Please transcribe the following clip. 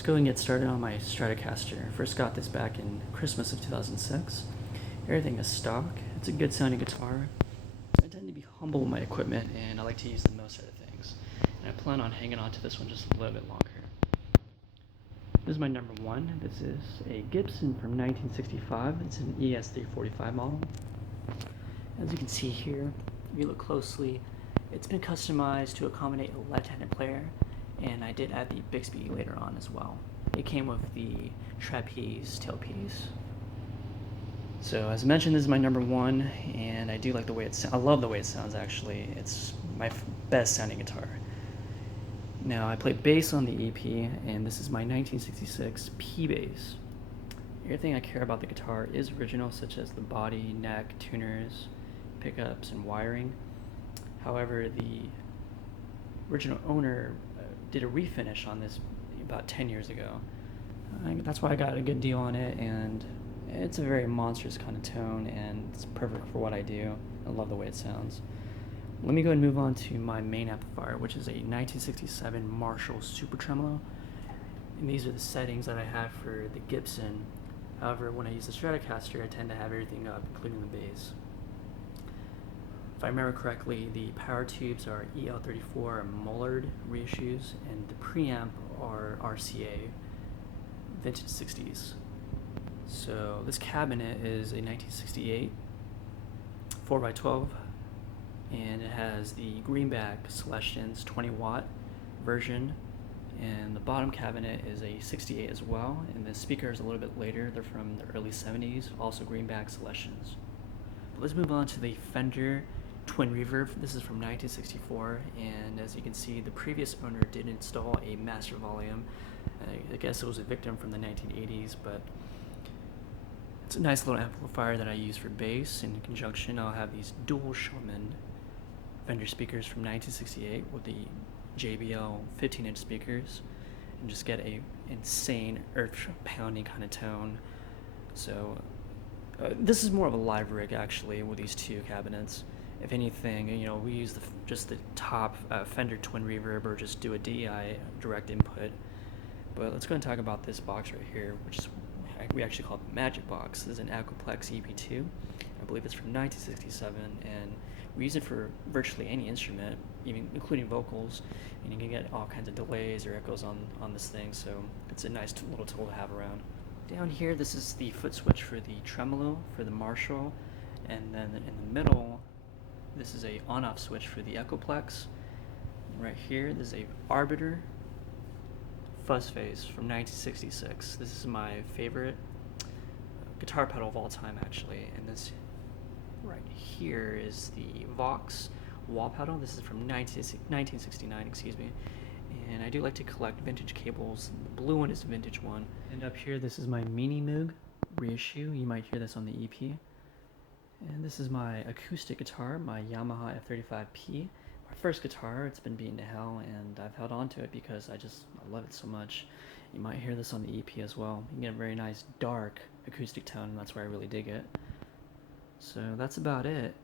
Let's go and get started on my Stratocaster. First got this back in Christmas of 2006. Everything is stock. It's a good sounding guitar. I tend to be humble with my equipment and I like to use the most out of things. And I plan on hanging on to this one just a little bit longer. This is my number one. This is a Gibson from 1965. It's an ES345 model. As you can see here, if you look closely, it's been customized to accommodate a left-handed player, and I did add the Bixby later on as well. It came with the trapeze tailpiece. So as mentioned, this is my number one, and I do like the way it sounds. I love the way it sounds, actually. It's my best sounding guitar. Now, I play bass on the EP, and this is my 1966 P bass. Everything I care about the guitar is original, such as the body, neck, tuners, pickups, and wiring. However, the original owner did a refinish on this about 10 years ago. That's why I got a good deal on it, and it's a very monstrous kind of tone, and it's perfect for what I do. I love the way it sounds. Let me go and move on to my main amplifier, which is a 1967 Marshall Super Tremolo. And these are the settings that I have for the Gibson. However, when I use the Stratocaster, I tend to have everything up, including the bass. If I remember correctly, the power tubes are EL34 Mullard reissues, and the preamp are RCA vintage 60s. So this cabinet is a 1968 4x12, and it has the Greenback Celestions 20-watt version, and the bottom cabinet is a 68 as well, and the speakers a little bit later. They're from the early 70s, also Greenback Celestions. But let's move on to the Fender Twin Reverb. This is from 1964, and as you can see, the previous owner did install a master volume. I guess it was a victim from the 1980s, but it's a nice little amplifier that I use for bass. In conjunction, I'll have these dual Showman Fender speakers from 1968 with the JBL 15-inch speakers, and just get a insane earth-pounding kind of tone. So this is more of a live rig, actually, with these two cabinets. If anything, we use just the top Fender Twin Reverb, or just do a DI direct input. But let's go and talk about this box right here, which is we actually call it the Magic Box. This is an Aquaplex EP2. I believe it's from 1967, and we use it for virtually any instrument, even including vocals, and you can get all kinds of delays or echoes on this thing, so it's a nice little tool to have around. Down here, this is the foot switch for the tremolo for the Marshall, and then in the middle, this is a on-off switch for the Aquaplex. And right here, this is a Arbiter fuzz face from 1966. This is my favorite guitar pedal of all time, actually, and this right here is the Vox wall pedal. This is from 1969, excuse me. And I do like to collect vintage cables. The blue one is a vintage one. And up here, this is my Mini Moog reissue. You might hear this on the EP. And this is my acoustic guitar, my Yamaha F35P. My first guitar. It's been beaten to hell, and I've held on to it because I love it so much. You might hear this on the EP as well. You can get a very nice dark acoustic tone, and that's why I really dig it. So that's about it.